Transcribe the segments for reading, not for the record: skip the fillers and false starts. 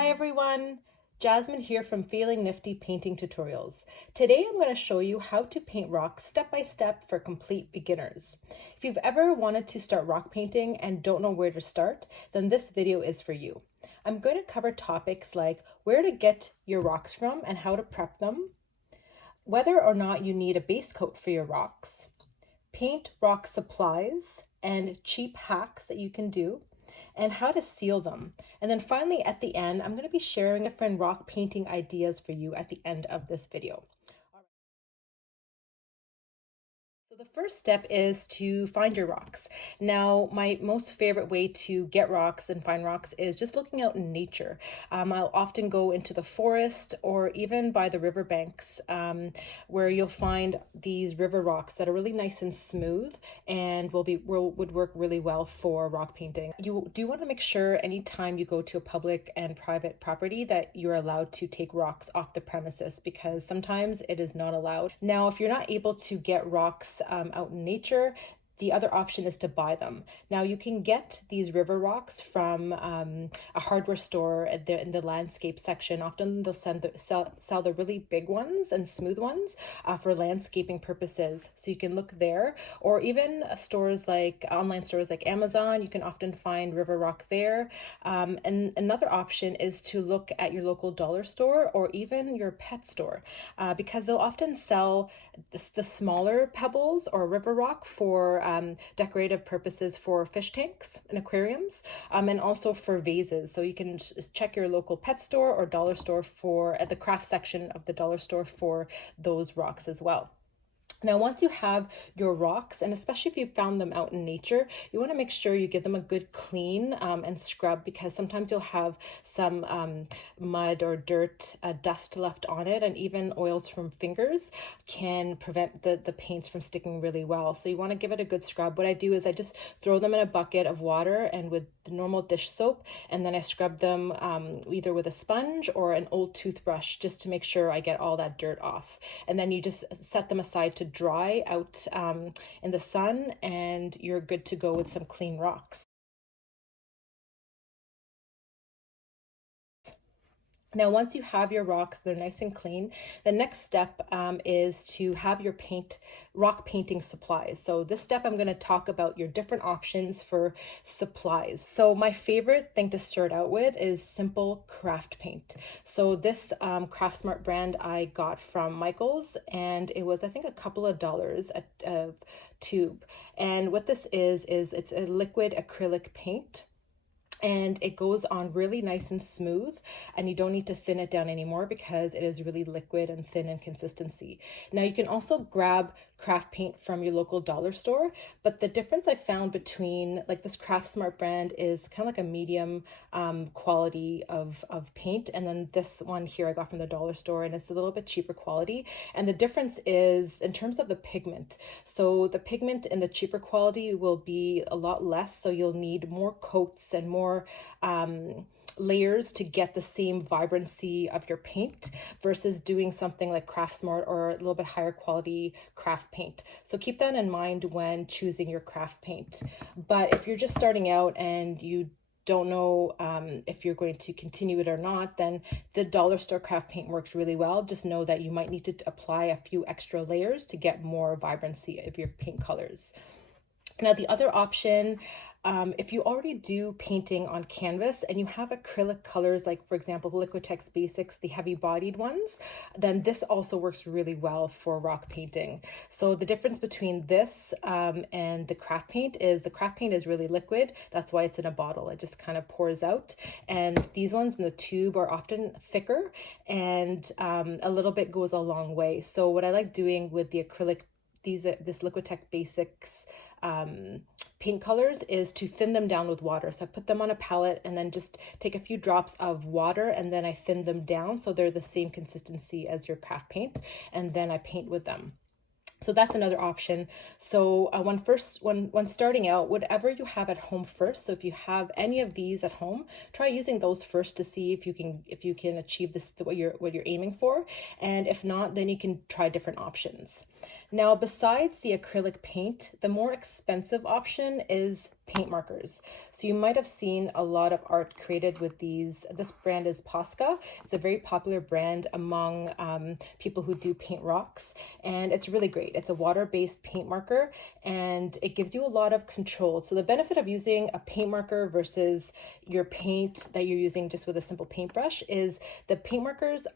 Hi everyone, Jasmine here from Feeling Nifty Painting Tutorials. Today I'm going to show you how to paint rocks step by step for complete beginners. If you've ever wanted to start rock painting and don't know where to start, then this video is for you. I'm going to cover topics like where to get your rocks from and how to prep them, whether or not you need a base coat for your rocks, paint rock supplies and cheap hacks that you can do, and how to seal them. And then finally at the end, I'm going to be sharing different rock painting ideas for you at the end of this video. So the first step is to find your rocks. Now, my most favorite way to get rocks and find rocks is just looking out in nature. I'll often go into the forest or even by the riverbanks where you'll find these river rocks that are really nice and smooth and would work really well for rock painting. You do want to make sure anytime you go to a public and private property that you're allowed to take rocks off the premises, because sometimes it is not allowed. Now, if you're not able to get rocks out in nature, the other option is to buy them. Now you can get these river rocks from a hardware store in the landscape section. Often they'll sell the really big ones and smooth ones for landscaping purposes. So you can look there, or even online stores like Amazon. You can often find river rock there. And another option is to look at your local dollar store or even your pet store, because they'll often sell the smaller pebbles or river rock for decorative purposes for fish tanks and aquariums, and also for vases. So you can check your local pet store or dollar store at the craft section of the dollar store for those rocks as well. Now, once you have your rocks, and especially if you found them out in nature, you want to make sure you give them a good clean and scrub, because sometimes you'll have some mud or dirt, dust left on it, and even oils from fingers can prevent the paints from sticking really well. So you want to give it a good scrub. What I do is I just throw them in a bucket of water and with the normal dish soap, and then I scrub them either with a sponge or an old toothbrush just to make sure I get all that dirt off. And then you just set them aside to dry out in the sun, and you're good to go with some clean rocks. Now, once you have your rocks, they're nice and clean, the next step is to have your rock painting supplies. So this step, I'm going to talk about your different options for supplies. So my favorite thing to start out with is simple craft paint. So this Craft Smart brand I got from Michael's, and it was, I think, a couple of dollars a tube. And what this is it's a liquid acrylic paint. And it goes on really nice and smooth, and you don't need to thin it down anymore because it is really liquid and thin in consistency. Now you can also grab craft paint from your local dollar store, but the difference I found between like this Craft Smart brand is kind of like a medium quality of paint, and then this one here I got from the dollar store, and it's a little bit cheaper quality. And the difference is in terms of the pigment. So the pigment in the cheaper quality will be a lot less, so you'll need more coats and more layers to get the same vibrancy of your paint versus doing something like Craft Smart or a little bit higher quality craft paint. So keep that in mind when choosing your craft paint. But if you're just starting out and you don't know if you're going to continue it or not, then the dollar store craft paint works really well. Just know that you might need to apply a few extra layers to get more vibrancy of your paint colors. Now, the other option, if you already do painting on canvas and you have acrylic colors, like for example, Liquitex Basics, the heavy bodied ones, then this also works really well for rock painting. So the difference between this and the craft paint is the craft paint is really liquid. That's why it's in a bottle. It just kind of pours out. And these ones in the tube are often thicker, and a little bit goes a long way. So what I like doing with the acrylic, this Liquitex Basics paint colors, is to thin them down with water. So I put them on a palette and then just take a few drops of water, and then I thin them down so they're the same consistency as your craft paint, and then I paint with them. So that's another option. So when starting out, whatever you have at home first. So if you have any of these at home, try using those first to see if you can achieve this what you're aiming for. And if not, then you can try different options. Now, besides the acrylic paint, the more expensive option is paint markers. So you might have seen a lot of art created with these. This brand is Posca. It's a very popular brand among people who do paint rocks, and it's really great. It's a water-based paint marker, and it gives you a lot of control. So the benefit of using a paint marker versus your paint that you're using just with a simple paintbrush is the paint markers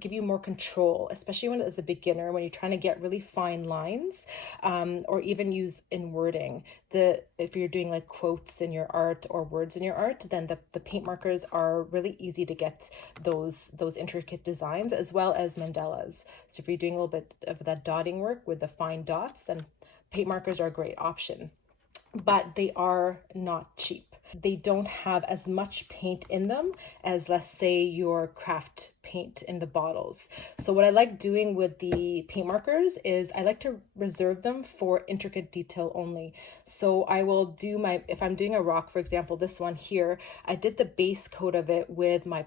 give you more control, especially when as a beginner, when you're trying to get really fine lines, or even use in wording. If you're doing like quotes in your art or words in your art, then the paint markers are really easy to get those intricate designs, as well as mandalas. So if you're doing a little bit of that dotting work with the fine dots, then paint markers are a great option. But they are not cheap. They don't have as much paint in them as, let's say, your craft paint in the bottles. So what I like doing with the paint markers is I like to reserve them for intricate detail only. So I will do if I'm doing a rock, for example, this one here, I did the base coat of it with my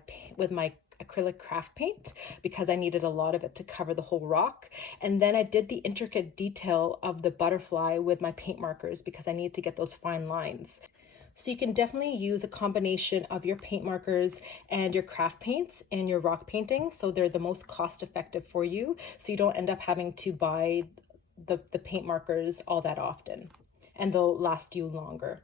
acrylic craft paint because I needed a lot of it to cover the whole rock. And then I did the intricate detail of the butterfly with my paint markers because I needed to get those fine lines. So you can definitely use a combination of your paint markers and your craft paints in your rock painting, so they're the most cost effective for you, so you don't end up having to buy the paint markers all that often, and they'll last you longer.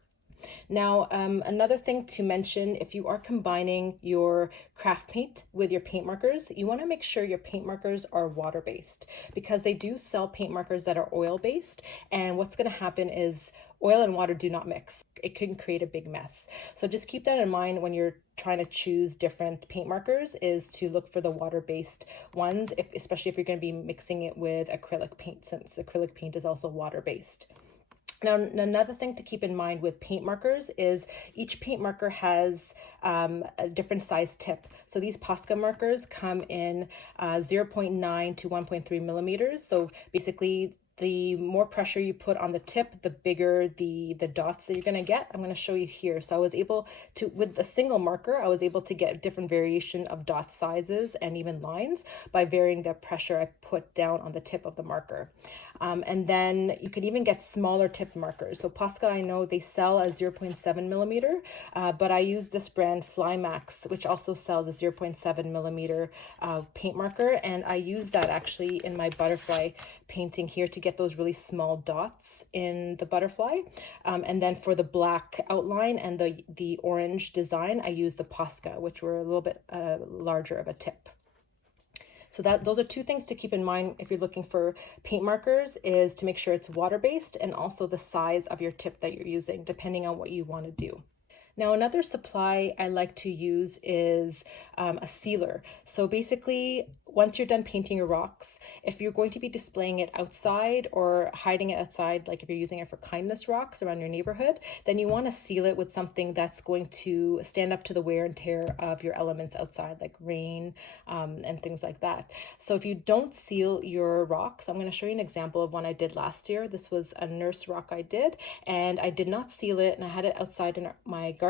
Now, another thing to mention, if you are combining your craft paint with your paint markers, you want to make sure your paint markers are water-based, because they do sell paint markers that are oil-based, and what's going to happen is oil and water do not mix. It can create a big mess. So just keep that in mind when you're trying to choose different paint markers, is to look for the water-based ones, especially if you're going to be mixing it with acrylic paint, since acrylic paint is also water-based. Now, another thing to keep in mind with paint markers is each paint marker has a different size tip. So these Posca markers come in 0.9 to 1.3 millimeters. So basically, the more pressure you put on the tip, the bigger the dots that you're going to get. I'm going to show you here. So I was able to, with a single marker, I was able to get a different variation of dot sizes and even lines by varying the pressure I put down on the tip of the marker. And then you can even get smaller tip markers. So Posca, I know they sell a 0.7 millimeter, but I use this brand Flymax, which also sells a 0.7 millimeter paint marker. And I use that actually in my butterfly painting here to get those really small dots in the butterfly. And then for the black outline and the orange design, I use the Posca, which were a little bit larger of a tip. So those are two things to keep in mind if you're looking for paint markers, is to make sure it's water-based, and also the size of your tip that you're using, depending on what you want to do. Now, another supply I like to use is a sealer. So basically, once you're done painting your rocks, if you're going to be displaying it outside or hiding it outside, like if you're using it for kindness rocks around your neighborhood, then you want to seal it with something that's going to stand up to the wear and tear of your elements outside, like rain and things like that. So if you don't seal your rocks, I'm going to show you an example of one I did last year. This was a nurse rock I did, and I did not seal it, and I had it outside in my garden.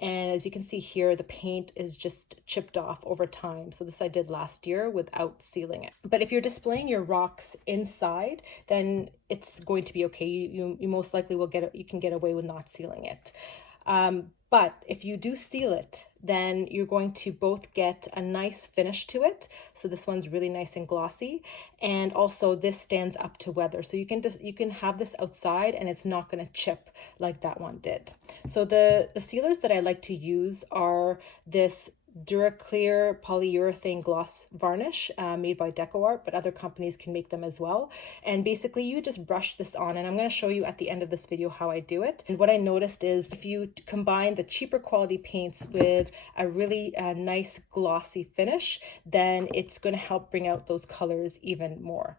And as you can see here, the paint is just chipped off over time. So this I did last year without sealing it. But if you're displaying your rocks inside, then it's going to be okay. You most likely you can get away with not sealing it. But if you do seal it, then you're going to both get a nice finish to it. So this one's really nice and glossy, and also this stands up to weather. So you can have this outside and it's not going to chip like that one did. So the sealers that I like to use are this Duraclear polyurethane gloss varnish made by DecoArt, but other companies can make them as well. And basically you just brush this on, and I'm going to show you at the end of this video how I do it. And what I noticed is if you combine the cheaper quality paints with a really nice glossy finish, then it's going to help bring out those colors even more.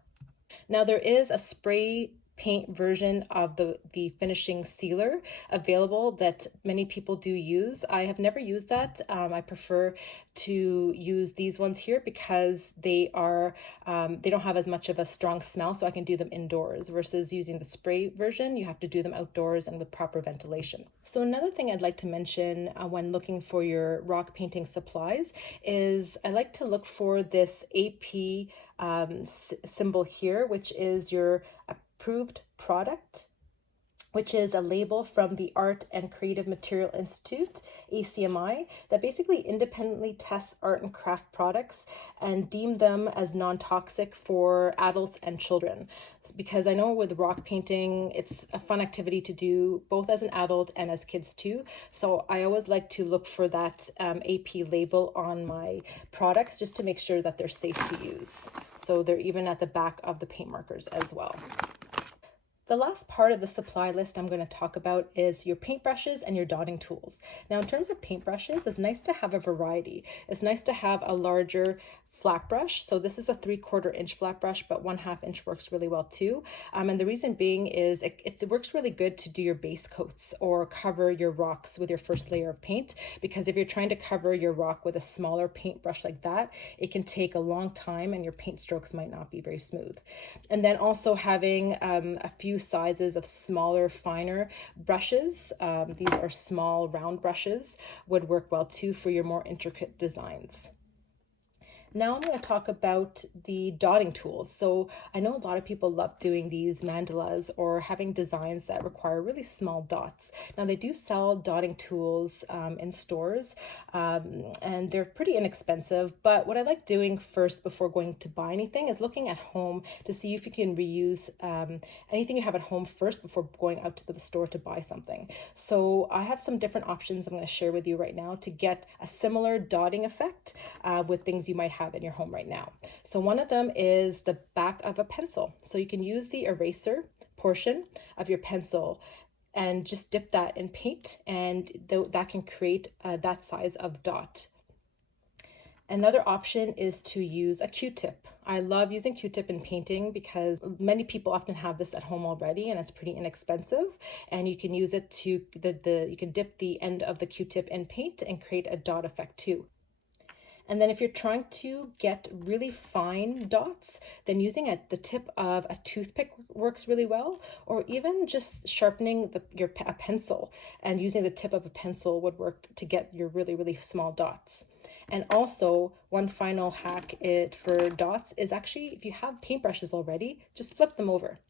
Now, there is a spray paint version of the finishing sealer available that many people do use. I have never used that. I prefer to use these ones here because they don't have as much of a strong smell, so I can do them indoors, versus using the spray version. You have to do them outdoors and with proper ventilation. So another thing I'd like to mention when looking for your rock painting supplies is I like to look for this AP symbol here, which is your approved product, which is a label from the Art and Creative Material Institute, ACMI, that basically independently tests art and craft products and deem them as non-toxic for adults and children. Because I know with rock painting, it's a fun activity to do both as an adult and as kids too. So I always like to look for that AP label on my products just to make sure that they're safe to use. So they're even at the back of the paint markers as well. The last part of the supply list I'm going to talk about is your paintbrushes and your dotting tools. Now, in terms of paintbrushes, it's nice to have a variety. It's nice to have a larger flat brush. So this is a 3/4 inch flat brush, but 1/2 inch works really well too. And the reason being is it works really good to do your base coats or cover your rocks with your first layer of paint, because if you're trying to cover your rock with a smaller paintbrush like that, it can take a long time and your paint strokes might not be very smooth. And then also having a few sizes of smaller, finer brushes. These are small round brushes, would work well too for your more intricate designs. Now I'm going to talk about the dotting tools. So I know a lot of people love doing these mandalas or having designs that require really small dots. Now they do sell dotting tools in stores and they're pretty inexpensive, but what I like doing first before going to buy anything is looking at home to see if you can reuse anything you have at home first before going out to the store to buy something. So I have some different options I'm going to share with you right now to get a similar dotting effect with things you might have in your home right now. So one of them is the back of a pencil. So you can use the eraser portion of your pencil and just dip that in paint, and that can create that size of dot. Another option is to use a Q-tip. I love using Q-tip in painting because many people often have this at home already and it's pretty inexpensive, and you can use it to you can dip the end of the Q-tip in paint and create a dot effect too. And then if you're trying to get really fine dots, then using the tip of a toothpick works really well, or even just sharpening a pencil and using the tip of a pencil would work to get your really, really small dots. And also, one final hack for dots is actually, if you have paintbrushes already, just flip them over.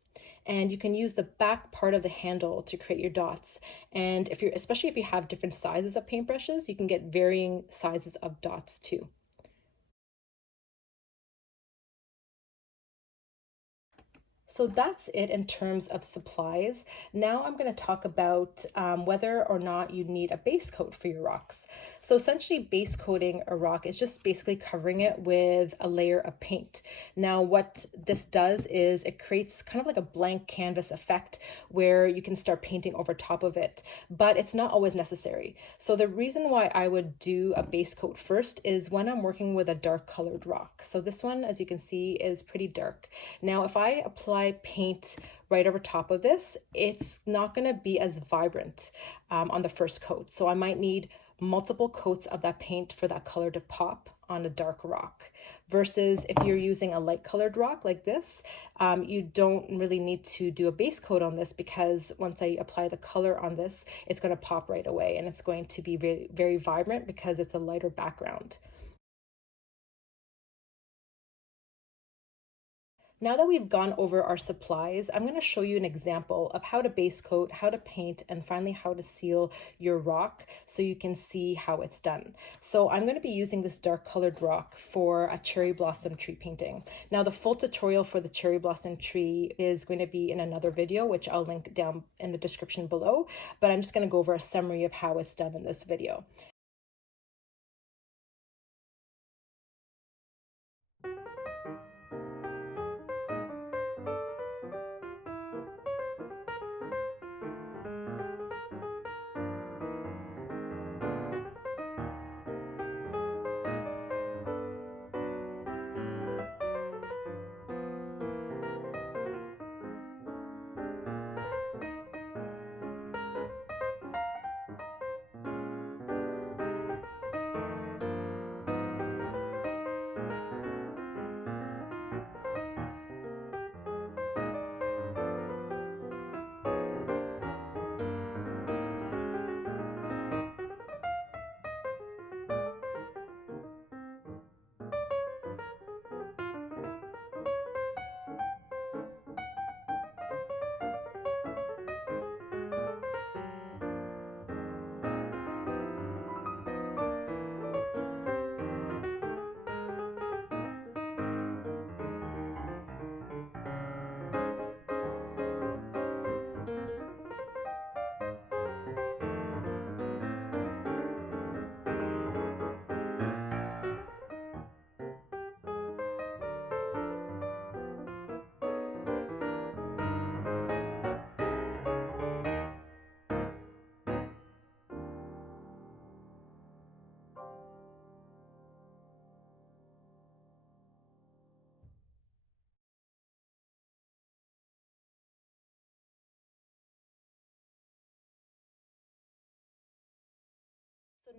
And you can use the back part of the handle to create your dots. And especially if you have different sizes of paintbrushes, you can get varying sizes of dots too. So that's it in terms of supplies. Now I'm going to talk about whether or not you need a base coat for your rocks. So essentially base coating a rock is just basically covering it with a layer of paint. Now what this does is it creates kind of like a blank canvas effect where you can start painting over top of it, but it's not always necessary. So the reason why I would do a base coat first is when I'm working with a dark colored rock. So this one, as you can see, is pretty dark. Now if I apply paint right over top of this, it's not going to be as vibrant on the first coat. So I might need multiple coats of that paint for that color to pop on a dark rock. Versus if you're using a light colored rock like this, you don't really need to do a base coat on this, because once I apply the color on this, it's going to pop right away and it's going to be very, very vibrant because it's a lighter background. Now that we've gone over our supplies, I'm going to show you an example of how to base coat, how to paint, and finally how to seal your rock so you can see how it's done. So I'm going to be using this dark colored rock for a cherry blossom tree painting. Now the full tutorial for the cherry blossom tree is going to be in another video, which I'll link down in the description below, but I'm just going to go over a summary of how it's done in this video.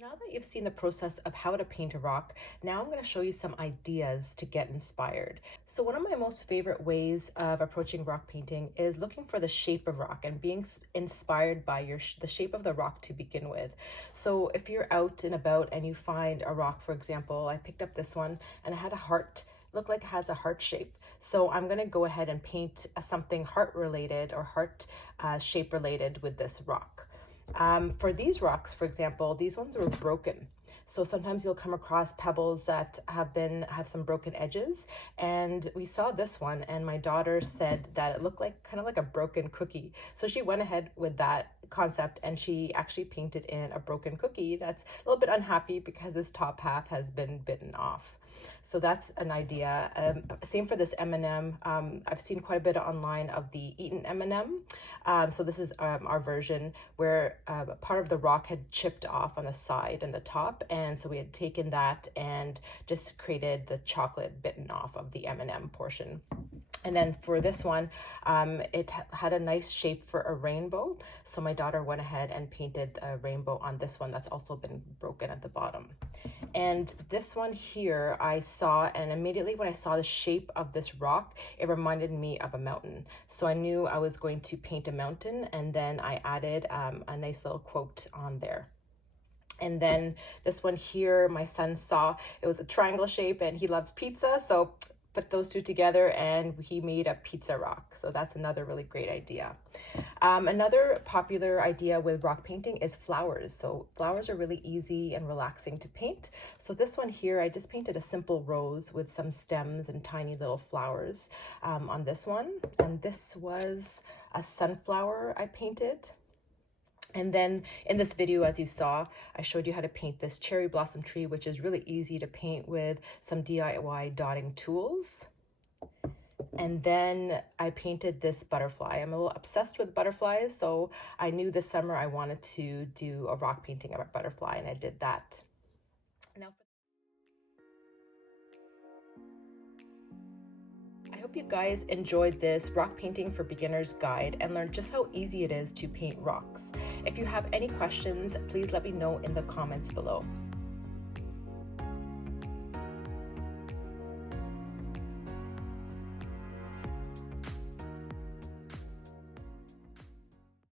Now that you've seen the process of how to paint a rock, now I'm going to show you some ideas to get inspired. So one of my most favorite ways of approaching rock painting is looking for the shape of rock and being inspired by the shape of the rock to begin with. So if you're out and about and you find a rock, for example, I picked up this one and it had a heart, look like it has a heart shape. So I'm going to go ahead and paint something heart related or heart shape related with this rock. For these rocks, for example, these ones were broken. So sometimes you'll come across pebbles that have some broken edges. And we saw this one and my daughter said that it looked like kind of like a broken cookie. So she went ahead with that concept and she actually painted in a broken cookie that's a little bit unhappy because this top half has been bitten off. So that's an idea. Same for this M&M. I've seen quite a bit online of the eaten M&M. So this is our version where part of the rock had chipped off on the side and the top. And so we had taken that and just created the chocolate bitten off of the M&M portion. And then for this one, it had a nice shape for a rainbow. So my daughter went ahead and painted a rainbow on this one that's also been broken at the bottom. And this one here I saw, and immediately when I saw the shape of this rock, it reminded me of a mountain. So I knew I was going to paint a mountain, and then I added a nice little quote on there. And then this one here, my son saw it was a triangle shape and he loves pizza. So put those two together and he made a pizza rock. So that's another really great idea. Another popular idea with rock painting is flowers. So flowers are really easy and relaxing to paint. So this one here, I just painted a simple rose with some stems and tiny little flowers on this one. And this was a sunflower I painted. And then in this video, as you saw, I showed you how to paint this cherry blossom tree, which is really easy to paint with some DIY dotting tools. And then I painted this butterfly. I'm a little obsessed with butterflies, so I knew this summer I wanted to do a rock painting of a butterfly, and I did that. Now, I hope you guys enjoyed this rock painting for beginners guide and learned just how easy it is to paint rocks. If you have any questions, please let me know in the comments below.